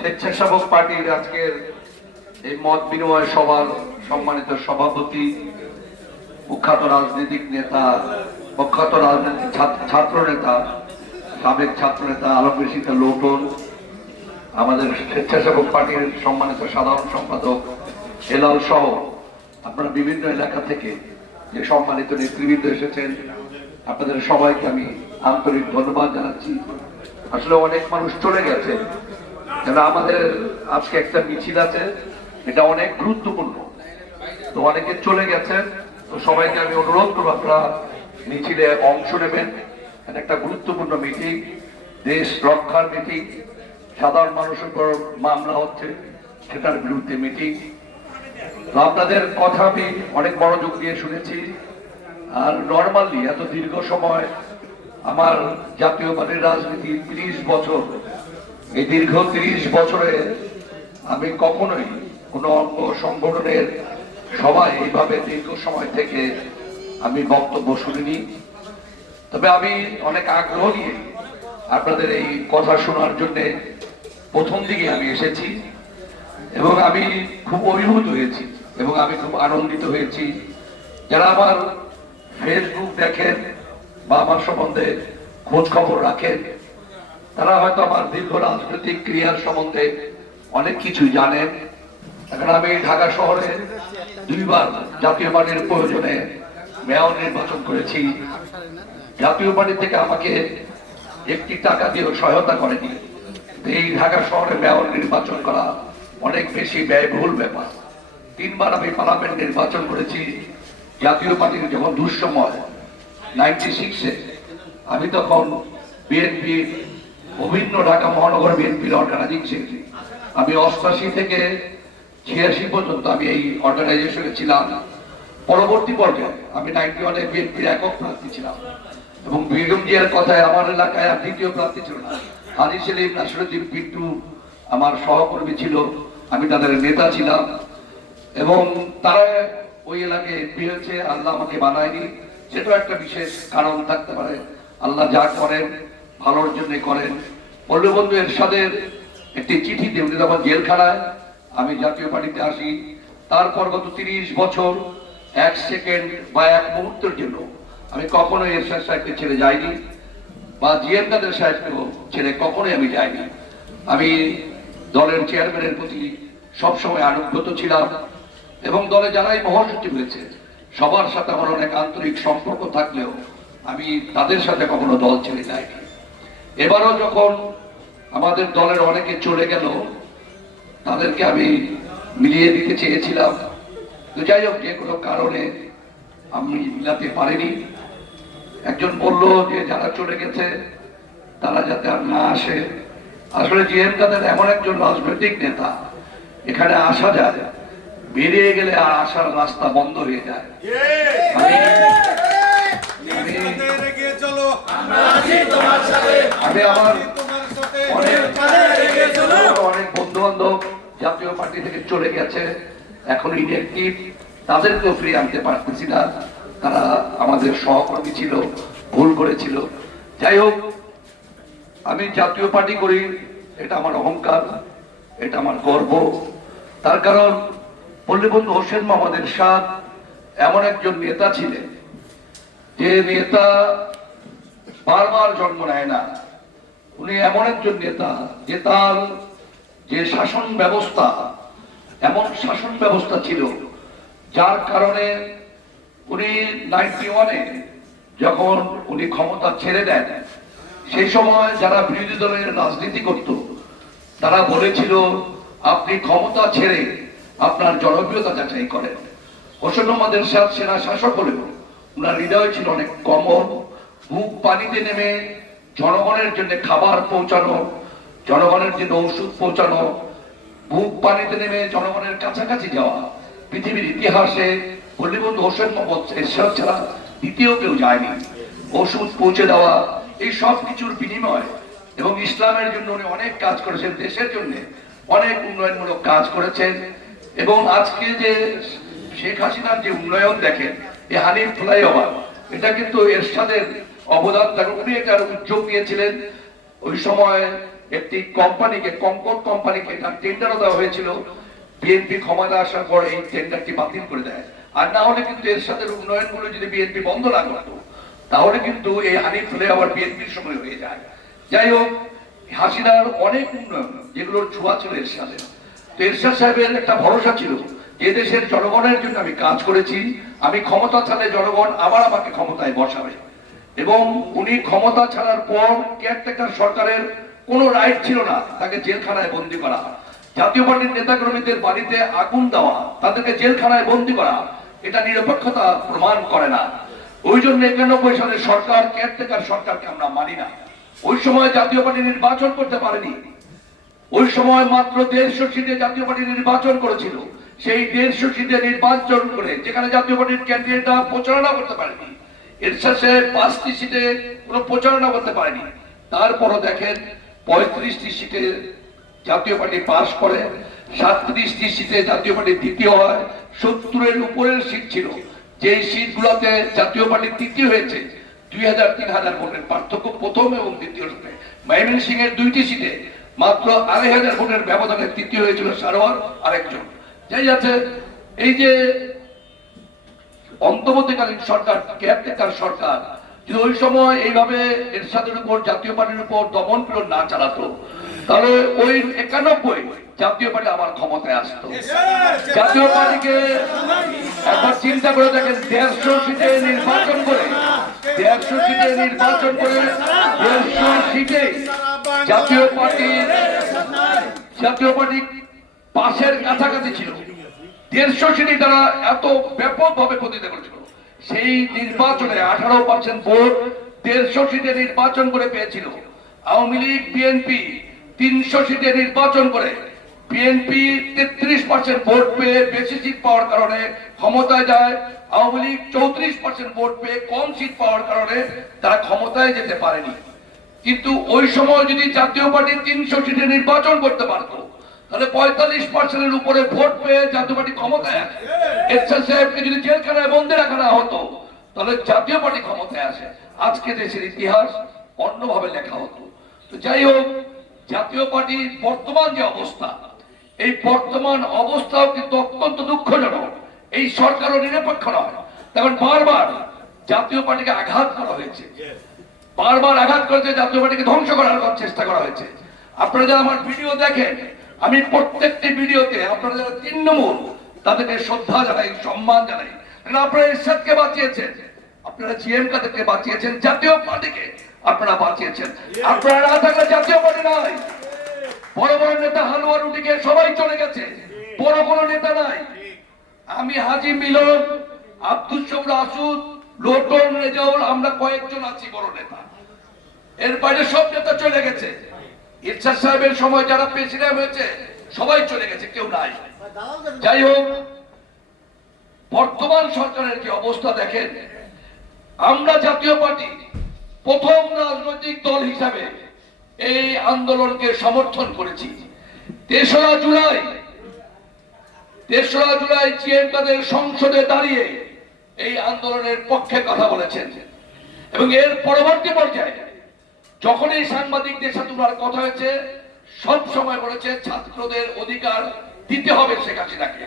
স্বেচ্ছাসেবক পার্টির আজকের এই মত বিনিময় সভার সম্মানিত সভাপতি, কুখ্যাত রাজনৈতিক নেতা প্রখ্যাত রাজনৈতিক ছাত্র- নেতা সাবেক ছাত্র নেতা আলমগীর সিদ্ধা লোটন আমাদের স্বেচ্ছাসেবক পার্টির সম্মানিত সাধারণ সম্পাদক হেলাল সহ আপনারা বিভিন্ন এলাকা থেকে যে সম্মানিত নেতৃবৃন্দ এসেছেন, আপনাদের সবাইকে আমি আন্তরিক ধন্যবাদ জানাচ্ছি। আসলে অনেক মানুষ চলে গেছে। কেন আমাদের আজকে একটা মিছিল আছে, এটা অনেক গুরুত্বপূর্ণ। তো অনেকে চলে গেছেন তো সবাইকে আমি অনুরোধ করব আপনারা মিছিলে অংশ নেবেন। একটা গুরুত্বপূর্ণ মিটিং, দেশ রক্ষার মিটিং। সাধারণ মানুষের উপর মামলা হচ্ছে, সেটার বিরুদ্ধে মিটিং। তো আপনাদের কথা আমি অনেক মনোযোগ দিয়ে শুনেছি। আর নর্মালি এত দীর্ঘ সময় আমার জাতীয় পার্টির রাজনীতি তিরিশ বছর। এই দীর্ঘ তিরিশ বছরে আমি কখনোই কোনো অঙ্গ সংগঠনের সবাই এইভাবে দীর্ঘ সময় থেকে আমি বক্তব্য শুনিনি। তবে আমি অনেক আগ্রহ নিয়ে আপনাদের এই কথা শোনার জন্য প্রথম দিকে আমি এসেছি এবং আমি খুব অভিভূত হয়েছি এবং আমি খুব আনন্দিত হয়েছি। যারা আমার ফেসবুক দেখেন বা আমার সম্বন্ধে খোঁজ খবর রাখেন। তারা হয়তো আমার দীর্ঘ রাজনৈতিক ক্রিয়ার সম্বন্ধে অনেক কিছু জানেন। এখন আমি ঢাকা শহরে দুইবার জাতীয় পার্টির প্রয়োজনে মেয়র নির্বাচন করেছি। জাতীয় পার্টি থেকে আমাকে একটি টাকা দিয়েও সহায়তা করেনি। এই ঢাকা শহরে মেয়র নির্বাচন করা অনেক বেশি ব্যয়বহুল ব্যাপার। তিনবার আমি পার্লামেন্ট নির্বাচন করেছি। জাতীয় পার্টির যখন দুঃসময় সিক্সে আমি তখন বিএনপি অভিন্ন ঢাকা মহানগর বিএনপির অর্গানাইজিং সেক্রেটারি আমি অষ্টাশি থেকে ছিয়াশি পর্যন্ত আমি এই অর্গানাইজেশনে ছিলাম। পরবর্তী পর্যায়ে আমি নাইনটি ওয়ানে বিএনপির একক প্রার্থী ছিলাম। এবং বেগম জিয়ার কথায় আমার এলাকায় আর দ্বিতীয় প্রার্থী ছিল না। হাজি সেলিম, নাসিরুদ্দিন, পিন্টু আমার সহকর্মী ছিল। আমি তাদের নেতা ছিলাম। এবং তারা ওই এলাকায় এমপি হয়েছে আল্লাহ আমাকে বানায়নি। সেটাও একটা বিশেষ কারণ থাকতে পারে। আল্লাহ যা করেন, ভালোর জন্য করেন। পল্লবন্ধু এরশাদের একটি চিঠি উনি তখন জেলখানায়, আমি জাতীয় পার্টিতে আসি। তারপর গত তিরিশ বছর এক সেকেন্ড বা এক মুহূর্তের জন্য আমি কখনো এরশাদ সাহেবকে ছেড়ে যাইনি বা জিএম কাদের সাহেবকেও ছেড়ে কখনোই আমি যাইনি। আমি দলের চেয়ারম্যানের প্রতি সবসময় আনুগত ছিলাম এবং দলে যারাই মহাসচিব হয়েছে সবার সাথে আমার অনেক আন্তরিক সম্পর্ক থাকলেও আমি তাদের সাথে কখনো দল ছেড়ে যাইনি। এবারও যখন আমাদের দলের অনেকে চলে গেল, তাদেরকে আমি মিলিয়ে দিতে চেয়েছিলাম। তো যাই হোক, যে কোনো কারণে আমি মিলাতে পারিনি। একজন বলল যে যারা চলে গেছে, তারা যাতে আর না আসে। আসলে জিএম কাদের এমন একজন রাজনৈতিক নেতা, এখানে আসা যায়। বেরিয়ে গেলে আর আসার রাস্তা বন্ধ হয়ে যায়। আমি আমার অনেক জাতীয় পার্টি থেকে চলে গেছে। এখন ইনএক্টিভ তাদেরকেও ফিরে আনতে পারতেছি না। তারা আমাদের সহকর্মী ছিল, ভুল করেছিল। যাই হোক, আমি জাতীয় পার্টি করি, এটা আমার অহংকার, এটা আমার গর্ব। তার কারণ পল্লীবন্ধু হোসেন মোহাম্মদ এরশাদ এমন একজন নেতা ছিলেন, যে নেতা বারবার জন্ম নেয় না। উনি এমন একজন নেতা, যে তার যে শাসন ব্যবস্থা, এমন শাসন ব্যবস্থা ছিল, যার কারণে উনি নাইনটি ওয়ানে যখন উনি ক্ষমতা ছেড়ে দেন, সেই সময় যারা বিরোধী দলের রাজনীতি করত, তারা বলেছিল, আপনি ক্ষমতা ছেড়ে আপনার জনপ্রিয়তা যাচাই করেন। হোসেন মোহাম্মদ এরশাদ সেনা শাসক হলেও ওনার হৃদয় ছিল অনেক কমল। বুক পানিতে নেমে জনগণের জন্য খাবার পৌঁছানো, জনগণের জন্য ওষুধ পৌঁছানো বুক পানিতে নেমে জনগণের কাছাকাছি যাওয়া। পৃথিবীর ইতিহাসে পল্লীবন্ধু হোসেন মোহাম্মদ এরশাদ ছাড়া দ্বিতীয় কেউ যায়নি। ওষুধ পৌঁছে দেওয়া এই সব কিছুর বিনিময় এবং ইসলামের জন্য উনি অনেক কাজ করেছেন, দেশের জন্য অনেক উন্নয়নমূলক কাজ করেছেন। এবং আজকে যে শেখ হাসিনার যে উন্নয়ন দেখেন এই হানিফ ফ্লাইওভার এটা কিন্তু এরশাদের অবদান থাকে উনি এটার উদ্যোগ নিয়েছিলেন। ওই সময় একটি কোম্পানিকে কঙ্কর কোম্পানিকে তার টেন্ডারও দেওয়া হয়েছিল। বিএনপি ক্ষমতা আসার পর এই টেন্ডারটি বাতিল করে দেয়। আর না হলে কিন্তু এর সাথে উন্নয়নগুলো যদি বিএনপি বন্ধ না করতো, তাহলে কিন্তু এই হানিফ হলে আবার বিএনপির সময় হয়ে যায়। যাই হোক, হাসিনার অনেক উন্নয়ন, যেগুলোর ছোঁয়া ছিল এরশাদের। এরশাদ সাহেবের একটা ভরসা ছিল যে দেশের জনগণের জন্য আমি কাজ করেছি, আমি ক্ষমতা ছাড়লে জনগণ আবার আমাকে ক্ষমতায় বসাবে। এবং উনি ক্ষমতা ছাড়ার পর কেয়ারটেকার সরকারের কোনো রাইট ছিল না, তাকে জেলখানায় বন্দি করা। জাতীয় পার্টির নেতাকর্মীদের বাড়িতে আগুন দেওয়া, তাদেরকে জেলখানায় বন্দি করা, এটা নিরপেক্ষতা প্রমাণ করে না। ওই জন্য একানব্বই সালের সরকার কেয়ারটেকার সরকারকে আমরা মানি না। ওই সময় জাতীয় পার্টি নির্বাচন করতে পারেনি ওই সময় মাত্র দেড়শো সিটে জাতীয় পার্টি নির্বাচন করেছিল। সেই দেড়শো সিটে নির্বাচন করে যেখানে জাতীয় পার্টির ক্যান্ডিডেটরা প্রচারণা করতে পারেনি এর শেষে পাঁচটি সিটে কোনো প্রচারণা করতে পারেনি। তারপরও দেখেন পঁয়ত্রিশটি সিটে জাতীয় পার্টি পাশ করে, সাতত্রিশটি সিটে জাতীয় পার্টি দ্বিতীয় হয়, সত্তরের উপরের সিট ছিল। যেই সিটগুলোতে জাতীয় পার্টি তৃতীয় হয়েছে, দুই হাজার তিন হাজার ভোটের পার্থক্য প্রথম এবং দ্বিতীয় রূপে। মাইমিন সিং এর দুইটি সিটে মাত্র আড়াই হাজার ভোটের ব্যবধানে তৃতীয় হয়েছিল সারোয়ার আরেকজন। যাই আছে এই যে অন্তর্বর্তীকালীন সরকার কেয়ারটেকার সরকার যদি ওই সময় এইভাবে এরশাদের উপর জাতীয় পার্টির উপর দমন পীড়ন না চালাতো তাহলে ওই একানব্বই জাতীয় পার্টি আমার ক্ষমতায় আসতো। জাতীয় পার্টিকে একবার চিন্তা করে দেখেন দেড়শো সিটে নির্বাচন করে দেড়শো সিটে নির্বাচন করে দেড়শো সিটে জাতীয় পার্টি জাতীয় পার্টি পাশের কাছাকাছি ছিল। দেড়শো সিটি তারা এত করেছিল। সেই নির্বাচনে আঠারো পার্সেন্ট ভোট দেড়শো সিটে নির্বাচন করে পেয়েছিল। আওয়ামী লীগ বিএনপি তিনশো সিটে নির্বাচন করে বিএনপি তেত্রিশ পার্সেন্ট ভোট পেয়ে বেশি সিট পাওয়ার কারণে ক্ষমতায় যায়। আওয়ামী লীগ চৌত্রিশ পার্সেন্ট ভোট পেয়ে কম সিট পাওয়ার কারণে তারা ক্ষমতায় যেতে পারেনি। কিন্তু ওই সময় যদি জাতীয় পার্টি তিনশো সিটে নির্বাচন করতে পারতো, তাহলে পঁয়তাল্লিশ পার্সেন্টের উপরে ভোট পেয়ে জাতীয় পার্টি ক্ষমতায় আসে। এরশাদ সাহেবকে যদি জেলখানায় বন্দি রাখা না হতো, তাহলে জাতীয় পার্টি ক্ষমতায় আসে। আজকে দেশের ইতিহাস অন্যভাবে লেখা হতো। তো যাই হোক, জাতীয় পার্টির বর্তমান যে অবস্থা, এই বর্তমান অবস্থাও কিন্তু অত্যন্ত দুঃখজনক। এই সরকারও নিরপেক্ষ নয়। তখন বারবার জাতীয় পার্টিকে আঘাত করা হয়েছে। বারবার আঘাত করেছে জাতীয় পার্টিকে ধ্বংস করার চেষ্টা করা হয়েছে। আপনারা যারা আমার ভিডিও দেখেন, আমি প্রত্যেকটি ভিডিওতে আপনারা যারা নম্বর, তাদেরকে শ্রদ্ধা জানাই, সম্মান জানাই। আপনারা ইরশাদকে বাঁচিয়েছেন, আপনারা জিএম কাদেরকে বাঁচিয়েছেন, জাতীয় পার্টিকে আপনারা বাঁচিয়েছেন। আপনারা না থাকলে জাতীয় পার্টি নয় বড় বড় নেতা হালুয়া রুটিকে সবাই চলে গেছে, বড় কোনো নেতা নাই। আমি হাজি মিলন, আব্দুল শৌর আসুদ লোটন রেজাউল আমরা কয়েকজন আছি বড় নেতা। এর বাইরে সব নেতা চলে গেছে। ইরশাদ সাহেবের সময় যারা প্রেসিডেন্ট হয়েছে, সবাই চলে গেছে, কেউ নাই। যাই হোক, বর্তমান সরকারের যে অবস্থা দেখেন, আমরা জাতীয় পার্টি প্রথম রাজনৈতিক দল হিসাবে এই আন্দোলনকে সমর্থন করেছি। তেসরা জুলাই তেসরা জুলাই জিএম তাদের সংসদে দাঁড়িয়ে এই আন্দোলনের পক্ষে কথা বলেছেন। এবং এর পরবর্তী পর্যায়ে যখনই সাংবাদিকদের সাথে ওনার কথা হয়েছে, সব সময় বলেছে ছাত্রদের অধিকার দিতে হবে শেখ হাসিনাকে।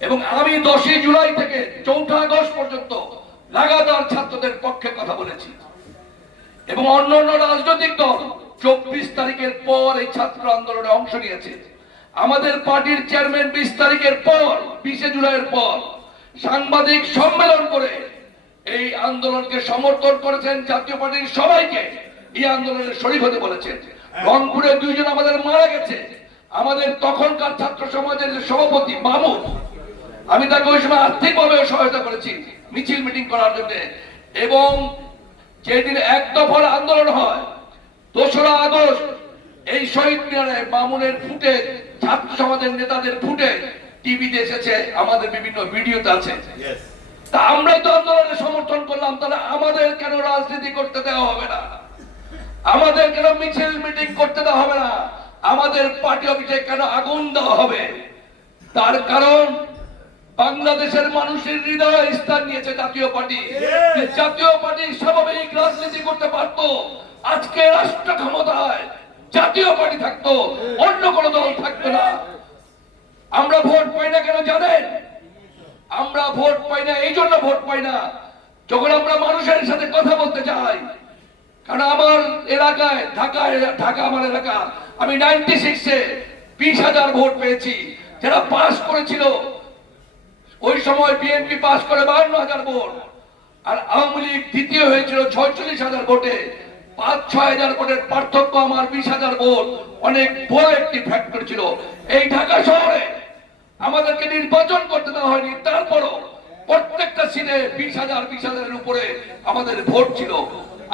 এবং আমি দশই জুলাই থেকে চৌঠা আগস্ট পর্যন্ত লাগাতার ছাত্রদের পক্ষে কথা বলেছি। এবং অন্য অন্য রাজনৈতিক দল চব্বিশ তারিখের পর এই ছাত্র আন্দোলনে অংশ নিয়েছে। আমাদের পার্টির চেয়ারম্যান বিশ তারিখের পর, বিশে জুলাইয়ের পর সাংবাদিক সম্মেলন করে এই আন্দোলনকে সমর্থন করেছেন জাতীয় পার্টির সবাইকে। এই আন্দোলনে শরীর হতে বলেছেন। রংপুরে দুইজন আমাদের মারা গেছে। আমাদের তখনকার ছাত্র সমাজের সভাপতি মামুন আমি তাকে ওই সময় আর্থিকভাবে সহায়তা করেছি মিছিল মিটিং করার জন্য। এবং যেদিন এক দফার আন্দোলন হয়, দোসরা আগস্ট এই শহীদ মিনারে মামুনের ফুটে, ছাত্র সমাজের নেতাদের ফুটে টিভিতে এসেছে আমাদের বিভিন্ন ভিডিওতে আছে। তা আমরাই তো আন্দোলনে সমর্থন করলাম তাহলে আমাদের কেন রাজনীতি করতে দেওয়া হবে না? আমাদের কেন মিছিল মিটিং করতে দেওয়া হবে না? আমাদের পার্টি অফিসে কেন আগুন দেওয়া হবে? তার কারণ বাংলাদেশের মানুষের হৃদয় স্থান নিয়েছে জাতীয় পার্টি। জাতীয় পার্টি স্বাভাবিক রাজনীতি করতে পারত আজকে রাষ্ট্র ক্ষমতায় জাতীয় পার্টি থাকতো অন্য কোনো দল থাকতো না। আমরা ভোট পাই না কেন জানেন আমরা ভোট পাই না, এই জন্য ভোট পাই না। যখন আমরা মানুষের সাথে কথা বলতে চাই কারণ আমার এলাকায়, ঢাকায়, ঢাকা আমার এলাকা, আমি নাইনটি সিক্সে বিশ হাজার ভোট পেয়েছি। যারা পাস করেছিল, ওই সময় বিএনপি পাস করে বাহান্ন হাজার ভোট। আর আওয়ামী লীগ দ্বিতীয় হয়েছিল ছয়চল্লিশ হাজার ভোটে। পাঁচ, ছয় হাজার ভোটের পার্থক্য আমার বিশ হাজার ভোট। অনেক বড় একটি ফ্যাক্টর ছিল। এই ঢাকা শহরে আমাদেরকে নির্বাচন করতে দেওয়া হয়নি। তারপরও প্রত্যেকটা সিটে বিশ হাজার, বিশ হাজারের উপরে আমাদের ভোট ছিল।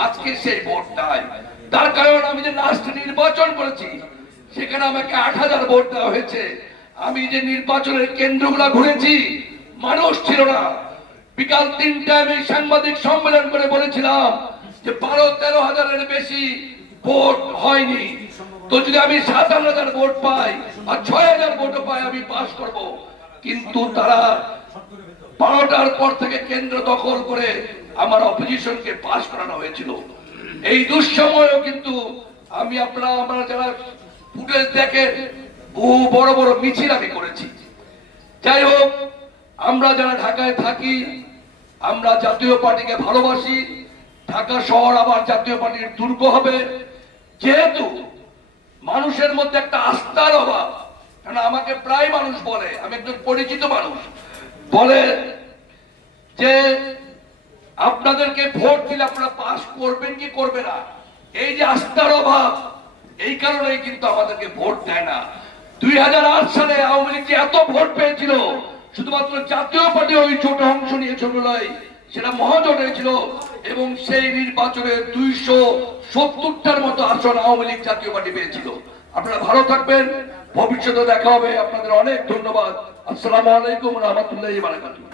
আজকে সেই ভোট নাই। তার কারণ আমি যে লাস্ট নির্বাচন করেছি, সেখানে আমাকে আট হাজার ভোট দেওয়া হয়েছে। আমি যে নির্বাচনের কেন্দ্রগুলো ঘুরেছি, মানুষ ছিল না। বিকাল তিনটায় আমি সাংবাদিক সম্মেলন করে বলেছিলাম যে বারো তেরো হাজারের বেশি ভোট হয়নি। তো যদি আমি সাতান্ন হাজার ভোট পাই আর ছয় হাজার ভোটও পাই, আমি পাশ করব। কিন্তু তারা বারোটার পর থেকে কেন্দ্র দখল করে আমার অপোজিশনকে পাশ করানো হয়েছিল। এই দুঃসময়েও কিন্তু আমি আপনারা আমরা যারা ফুটেজ দেখে বহু বড় বড় মিছিল আমি করেছি। যাই হোক, আমরা যারা ঢাকায় থাকি, আমরা জাতীয় পার্টিকে ভালোবাসি, ঢাকা শহর আবার জাতীয় পার্টির দুর্গ হবে। যেহেতু মানুষের মধ্যে একটা আস্থার অভাব। কারণ আমাকে প্রায় মানুষ বলে, আমি একজন পরিচিত মানুষ। বলে যে, আপনাদেরকে ভোট দিলে আপনারা পাস করবেন কি করবে না? এই যে আস্থার অভাব, এই কারণেই কিন্তু আমাদেরকে ভোট দেয় না। দুই হাজার আট সালে আওয়ামী লীগ এত ভোট পেয়েছিল, শুধুমাত্র জাতীয় পার্টি ওই ছোট অংশ নিয়েছিল নয়, সেটা মহাজোট হয়েছিল এবং সেই নির্বাচনে দুইশো সত্তরটার মতো আসন আওয়ামী লীগ জাতীয় পার্টি পেয়েছিল। আপনারা ভালো থাকবেন ভবিষ্যতে দেখা হবে। আপনাদের অনেক ধন্যবাদ। আসসালামু আলাইকুম, রহমতুল্লাহ বারাকাতুহ।